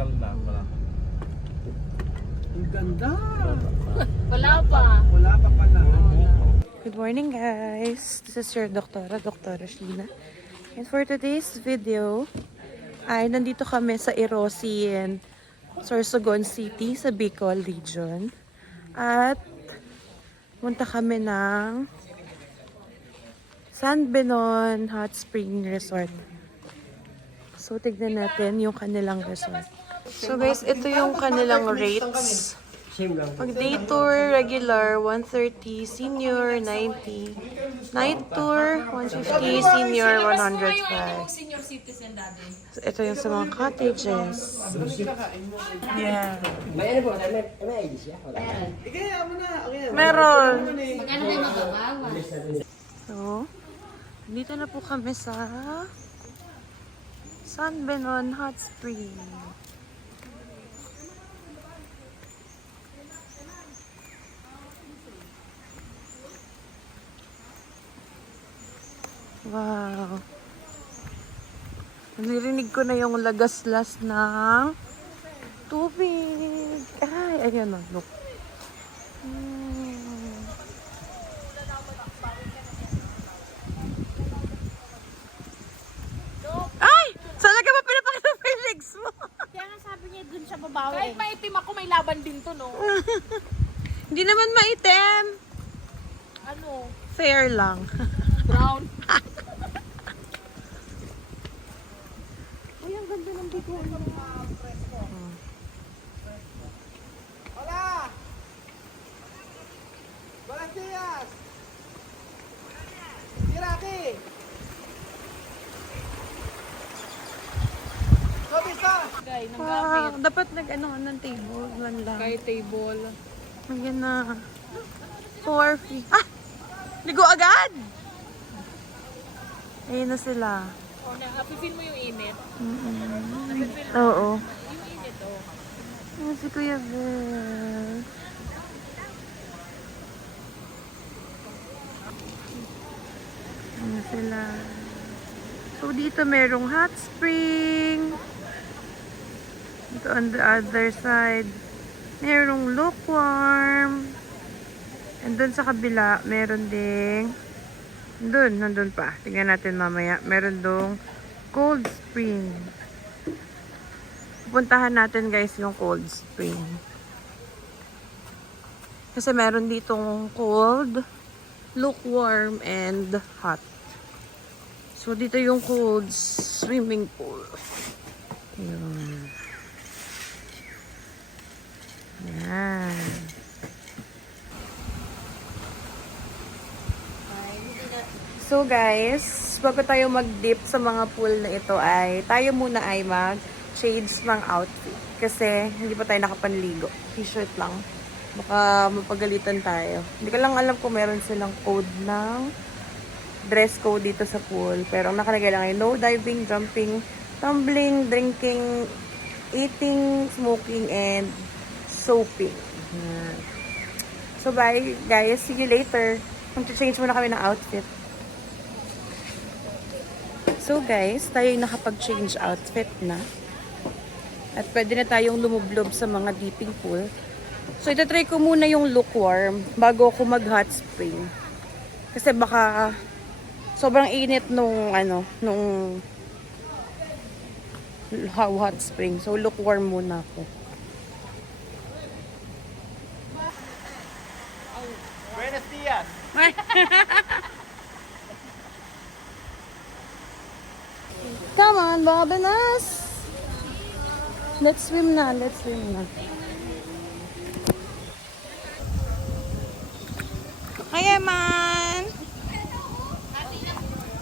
Matagal na, wala. Ang ganda. Wala pa. Wala pa pala. Good morning guys! This is your Dr. Sheena. And for today's video, ay nandito kami sa Irosin, Sorsogon City sa Bicol Region. At punta kami ng San Benon Hot Spring Resort. So tignan natin yung kanilang resort. So guys, ito yung kanilang rates. Pag day tour, regular, 130, senior, 90. Night tour, 150, senior, 105. Senior citizen dati. So, ito yung sa mga cottages. Yeah. Meron. Magkano kayo magabawa? So, dito na po kami sa San Benon Hot Spring. Wow. Naririnig ko na yung lagaslas ng tubig. Ay, ayan na. Look. Ay! Saan ka ba pinapakita pa yung legs mo? Kaya nga sabi niya dun siya babawi. Kahit maitim ako, may laban din to, no? Hindi naman maitim. Ano? Fair lang. Brown. Ay, ang ganda ng Bicol. Hola! Buenos días! Tirati! Sobista! Guy, ng Wow, gamit. dapat nag-ano ng table man lang. Kay table. Ayan na. For free. Ah! Ligo agad! Ayun na sila. O, na-feel mo yung init. Oo. Yung init, oh. Ayan si Kuya Bel. Ayan na sila. So, dito merong hot spring. Dito on the other side, merong lukewarm. And dun sa kabila, meron ding nandun pa. Tingnan natin mamaya. Meron dong cold spring. Pupuntahan natin guys yung cold spring. Kasi meron ditong cold, lukewarm, and hot. So dito yung cold swimming pool. Yun. Yan. So guys, bago tayo mag-dip sa mga pool na ito ay tayo muna ay mag-change ng outfit. Kasi hindi pa tayo nakapanligo. T-shirt lang. Baka mapagalitan tayo. Hindi ko lang alam kung meron silang code ng dress code dito sa pool. Pero ang nakalagay lang ay no diving, jumping, tumbling, drinking, eating, smoking, and soaping. So bye guys, see you later. Mag-change muna kami ng outfit. So guys, tayo nakapag-change outfit na. At pwede na tayong lumublob sa mga dipping pool. So itatry ko muna yung lukewarm bago ako mag-hot spring. Kasi baka sobrang init nung hot spring. So lukewarm muna ako. Buenos días! Come on, Bobinas! Let's swim na, let's swim na. Hi, Eman!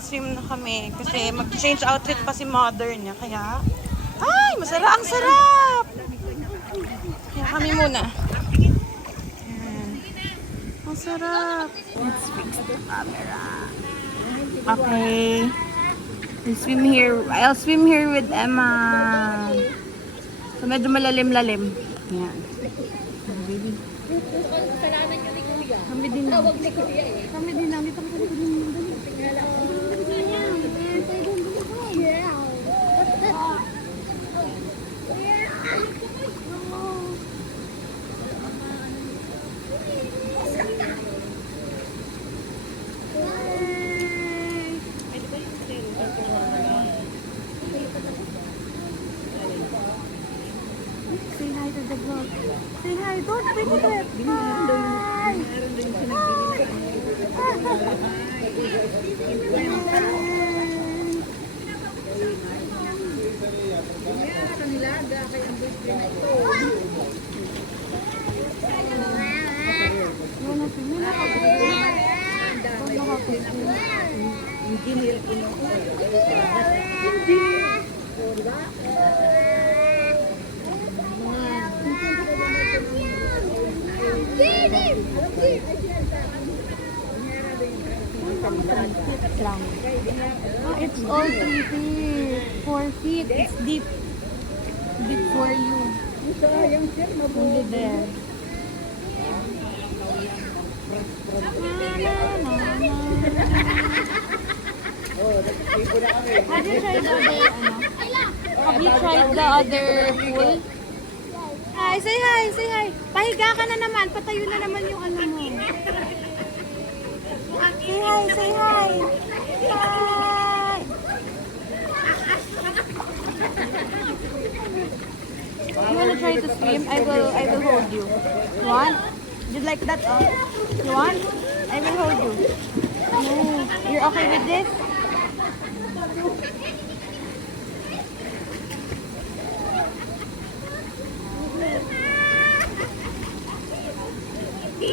Swim na kami kasi mag-change outfit pa si mother niya. Kaya, ay, masarap! Ang sarap! Kaya kami muna. Ayan. Ang sarap! Let's fix the camera. Okay. I'll swim here with Emma. So, medyo malalim-lalim. Yan. Baby. Kasalanan nyo ni Kuya. Kami din. Tawag ni Kuya eh. Kami din lang. Dito kami din. Say hi. Don't pick it. Hi. Lang. Oh, it's all 3 feet. 4 feet. It's deep. Deep for you. Only there. Have you tried the other, Have you tried the other pool? Hi, say hi, say hi. Pahiga ka na naman. Patayo na naman yung ano mo. Say hi, say hi. Hi. You wanna try to swim? I will hold you. You want? You like that? You want? I will hold you. No. You're okay with this? We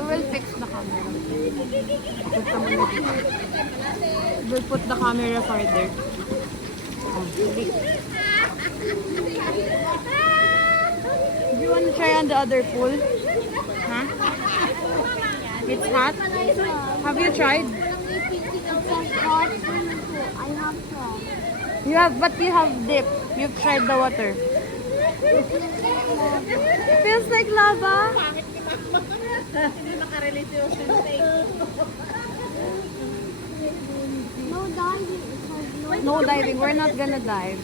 will fix the camera. We'll put the camera farther. Do you want to try on the other pool? Huh? It's hot? Have you tried? You have, but you have dip. You've tried the water. It feels like lava. No diving. No diving. We're not gonna dive.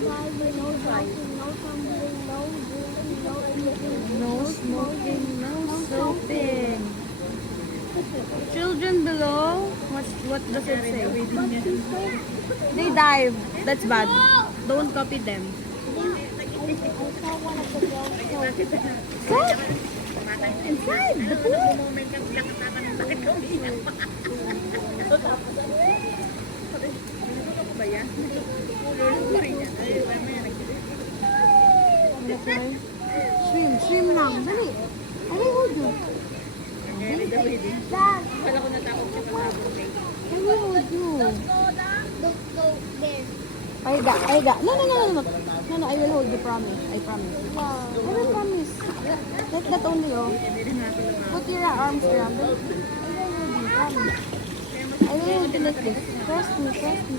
No diving, no diving, no tumbling, no drinking, no anything. No smoking, no soaping. Children below, what does it say? They dive. That's bad. Don't copy them. I saw one of the girls. So, inside the pool. Swim lang. Dali. I will hold you. Dad, I will hold you. go there. Pahiga, pahiga. No, I will hold you, promise. I promise. Wow. I will promise. Let that only, oh. Put your arms around it. Promise. I will hold you like this. Trust me, trust me.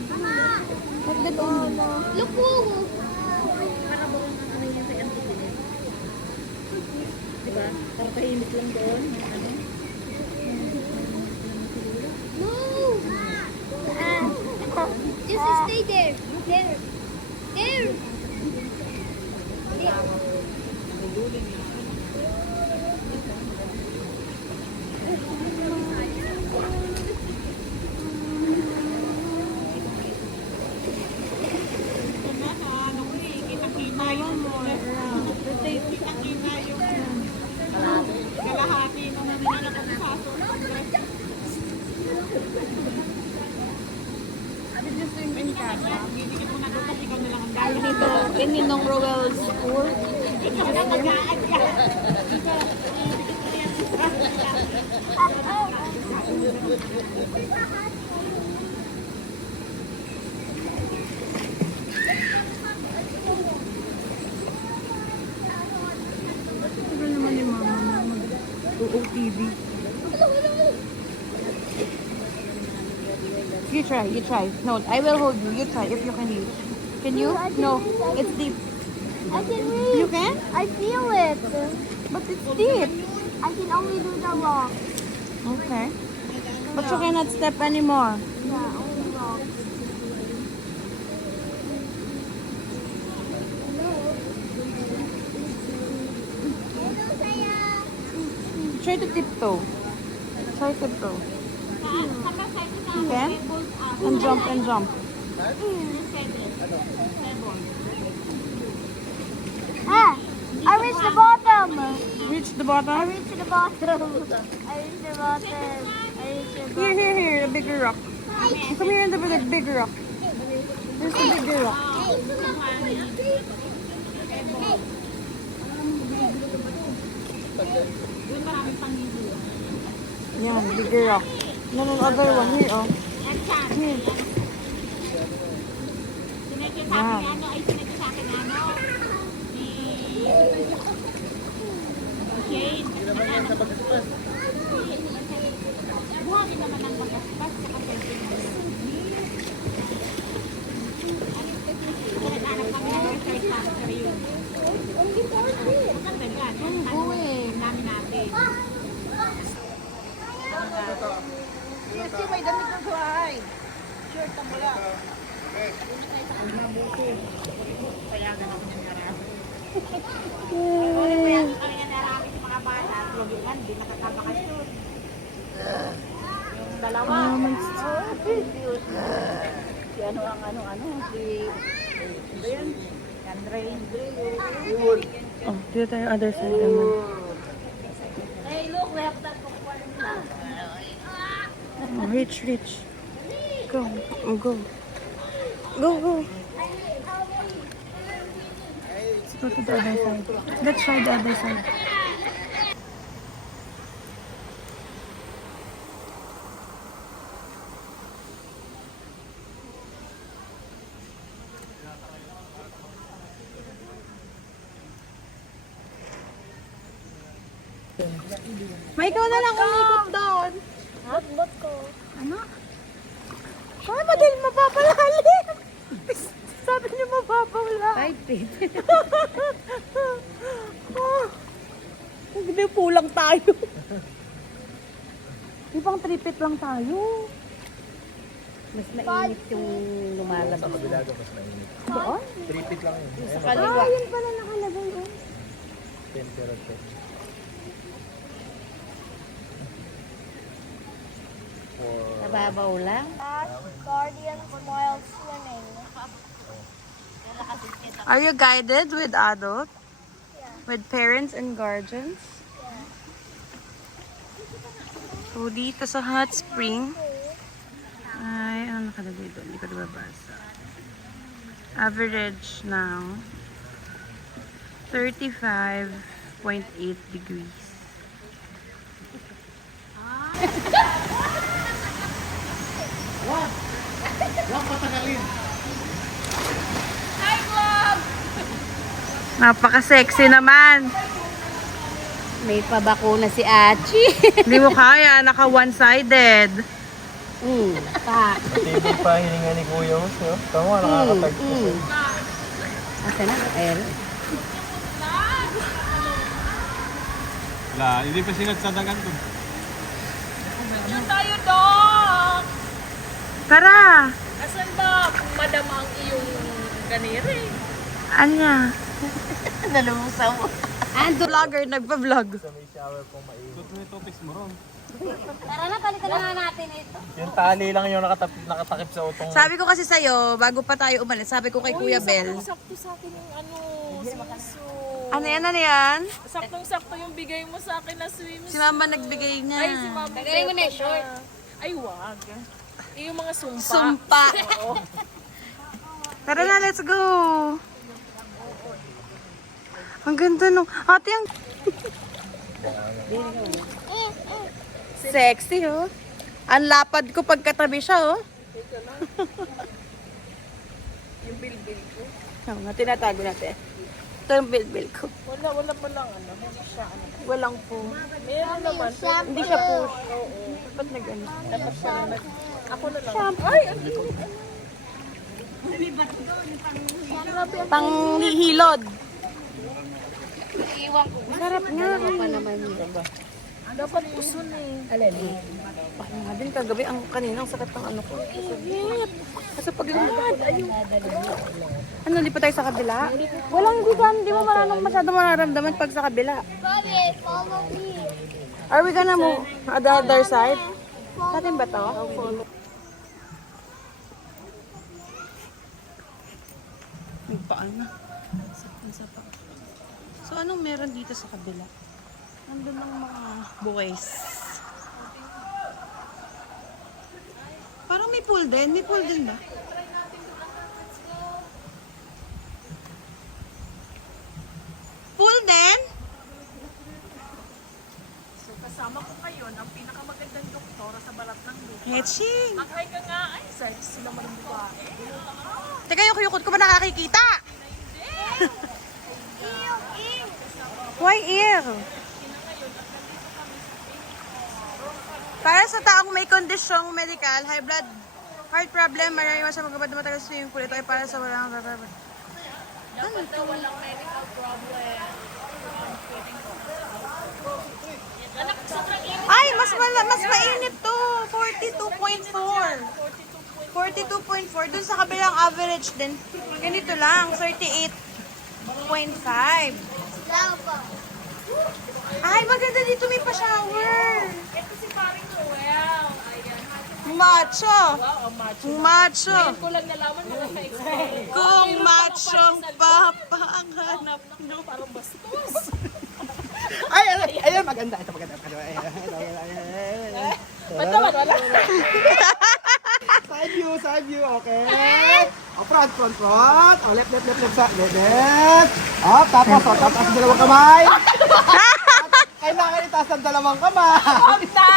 Let that only. Look who. Diba? Kakahimik lang doon. Ano? No. Just stay there. There. There. In Ninong Roel's school. Ano naman ni mama na mag-OOTV? You try. No, I will hold you. You try if you can reach. Can you? No, it's deep. I can reach. You can? I feel it. But it's deep. I can only do the rock. Okay. But you cannot step anymore. Yeah, only rock. Try to tiptoe. Try tiptoe. Okay? And jump and jump. Ah, I reached the bottom. Reach the bottom. I reached the bottom. I reached the bottom. I reached the bottom. Here, the bigger rock. Come here in the bigger rock. There's the bigger rock. Yeah, bigger rock. No, other one. Here, oh. Here. Yeah. Kasi may damit ng suhay. Shirt ang wala. Dalawa. Si ano ang ano, si Brian. Andre. Oh, dito tayo other side naman. Hey, look, we have that Oh, reach. Go. Go. Let's go to the other side. Let's try the other side. May ikaw na lang umikot doon. Bot ko. Ano? Ay, madali mapapalalim. Sabi niyo mapapawala. 5 feet. Hindi, pulang tayo. Di bang 3 feet lang tayo? Mas mainit yung lumalabas. Sa kabilaga mas mainit. Doon? 3 feet lang yun. Sa Ayun, kaliwa. Yun pala nakalagay. Oh. temperature. Nababaw lang. Guardians while swimming. Are you guided with adults? Yeah. With parents and guardians? Yeah. So, dito sa hot spring, ay, ano nakalagay doon? Hindi ko nababasa. Average now, 35.8 degrees. Huwag patagalin. Napaka-sexy naman. May pabakuna si Achi. Hindi mo kaya, naka one-sided. Pa. Table pa hininga ni Kuya Hus, no? Tama, nakakatag ko siya. Asa na? Ayan. Wala, hindi pa sinagsadagan ko. Tayo, Dok! Tara! Asan ba madam ang iyong ganire? Anya? Nalumusaw. Ando vlogger, nagpa-vlog. Sa may shower pong mainit. Ito may topics mo ron. Tara na, palitan na nga natin ito. Yung tali lang yung nakatakip sa utong. Sabi ko kasi sa'yo, bago pa tayo umalis, sabi ko kay Kuya Bel. Sakto sa akin yung swimsuit. Ano yan? Saktong-sakto yung bigay mo sa akin na swimsuit. Si Mama nagbigay niya. Ay, si Mama. Tagaling mo na yung short. Ay, wag. Yung mga sumpa. Sumpa. Tara na, let's go. Ang ganda nung... Ate, ang... Sexy, oh. Ang lapad ko pagkatabi siya, oh. Yung bilbil ko. Oo nga, tinatago natin. Ito yung bilbil ko. Wala pa lang ano. Hindi siya ano. Walang po. Meron naman. Hindi siya push. Ba't nag-ano? Dapat siya naman. Ako na lang. Ay, ang Panghihilod. Sarap nga. dapat puso na eh. Alin? Ay, nga din kagabi, ang kaninang sakit ng ano ko. Kasi pag lumipad, ano, di pa tayo sa kabila? Walang hindi mo masyado mararamdaman pag sa kabila. Bobby, follow me. Are we gonna move at the other side? Natin ba to? Nagpaan na. Sa pa. So, anong meron dito sa kabila? Nandun ng mga boys. Parang may pool din. May pool din ba? Pool din? So, kasama ko ngayon ang pinakamagandang doktora sa balat ng lupa. Heching! Mag-hi ka nga. Ay, sexy sila man ang babae. Teka, yung kuyukot ko ba nakakikita? Why ear? Para sa taong may kondisyong medical, high blood, heart problem, marami siya magkabad na matagal sa swimming pool. Ito ay para sa walang... Ano ito? Walang medical problem. Ay, mas mainit to. 42.4. 42.4. Dun sa kabilang average din. Ganito lang, 38.5. Ay, maganda dito may pa-shower. Ito si Paring Joel. Ayan. Macho. Wow, ang macho. Macho. Ngayon ko lang nalaman mo na expect. Kung machong papa ang hanap nyo. Parang bastos. Ay, maganda. Ito maganda. Ba't naman wala? Side view, okay. Front. Left. Tapos dalawang kamay. Kailangan itaas ang dalawang kamay. Punta!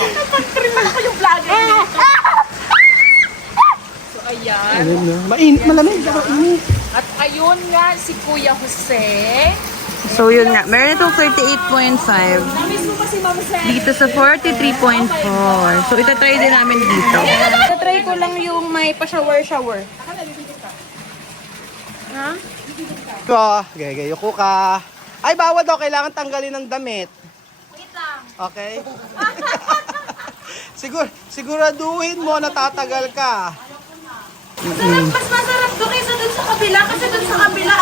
Napag-trim ako yung vlogger dito. So, ayan. Mainit, malamig. Mainit. At ayun nga si Kuya Jose. So yun nga, meron itong 38.5 Namiss mo pa si Ma'am Sen. dito sa 43.4. So itatry din namin dito. Itatry ko lang yung may pa-shower. Ha? Gaya ko ka. Ay, bawal daw. Kailangan tanggalin ng damit. Wait lang. Okay? Siguraduhin mo na tatagal ka. Mas masarap to kaysa dun sa kabila. Kasi dun sa kabila,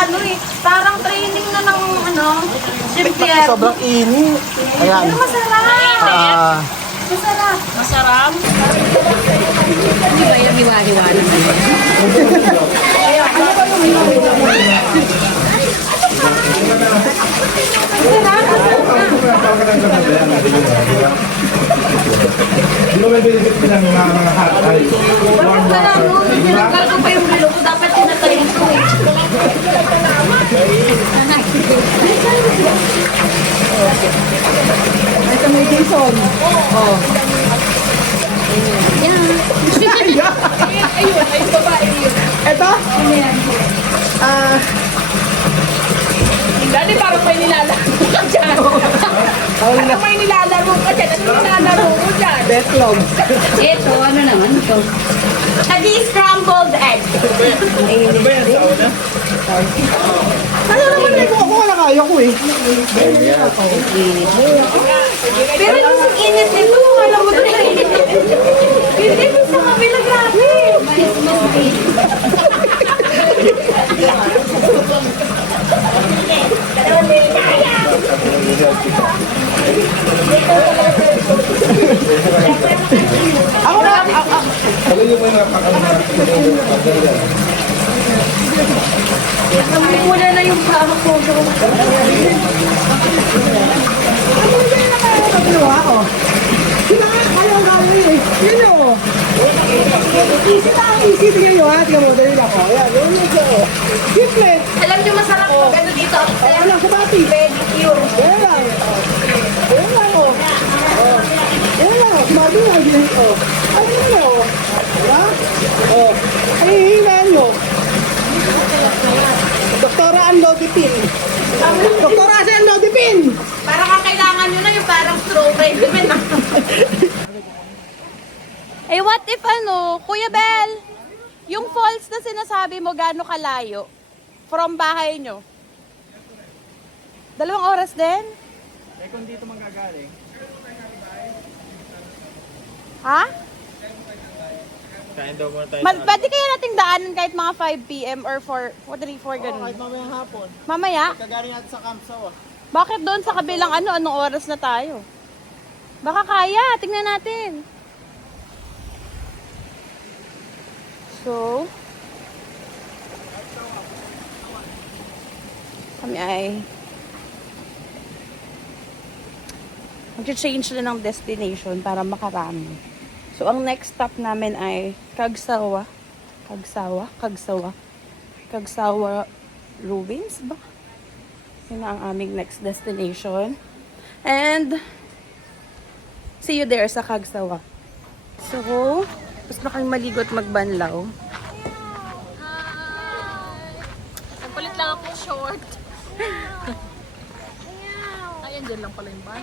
parang training na ng, gym Sobrang init. Ayan. Pero masarap. Masarap. Masarap. Hindi ba yung hiwa-hiwala? Pinagkala ko pa yung bilo ko. Dapat tinatay ito eh. Ito may Jason. Oh. Ayun, ay babae yun. Ito? Dali parang may nilalaro ka dyan. Parang may nilalaro ka dyan. Ano yung nilalaro mo dyan? Betlog. Ito, ano naman ito? Scrambled egg. Kaya naman na ako wala kaya ko eh. Pero yung init nito, alam mo na hindi ko sa kabila, grabe. Ako na! Wala na yung paa ko. Alam niyo masarap pag ano dito. Kaya lang sa bati. Pedicure. Doktora Anlodipin. Doktora si Anlodipin. Parang ang kailangan nyo na yung parang stroke regimen na. Eh what if Kuya Bel, yung falls na sinasabi mo gaano kalayo from bahay nyo? 2 oras din? Eh kung dito manggagaling. Ha? Kain daw muna tayo Pwede kaya nating daanan kahit mga 5 p.m. or 4, 3, 4 ganun? mamayang hapon. Mamaya? Kagaling natin sa Camp Sawa. Bakit doon sa kabilang anong oras na tayo? Baka kaya, tingnan natin. So, kami ay mag-change na ng destination para makarami. So, ang next stop namin ay Kagsawa Ruins ba? Yun na ang aming next destination. And, see you there sa Kagsawa. So, gusto na kayong maligo at magbanlaw. Nagpalit lang ako short. Ayan, dyan lang pala yung bar.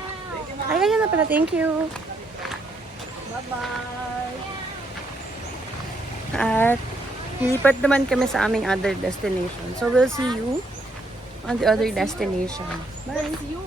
Ay, ayan na pala. Thank you. Bye-bye. At, lipat naman kami sa aming other destination. So, we'll see you on the other destination. Bye! You.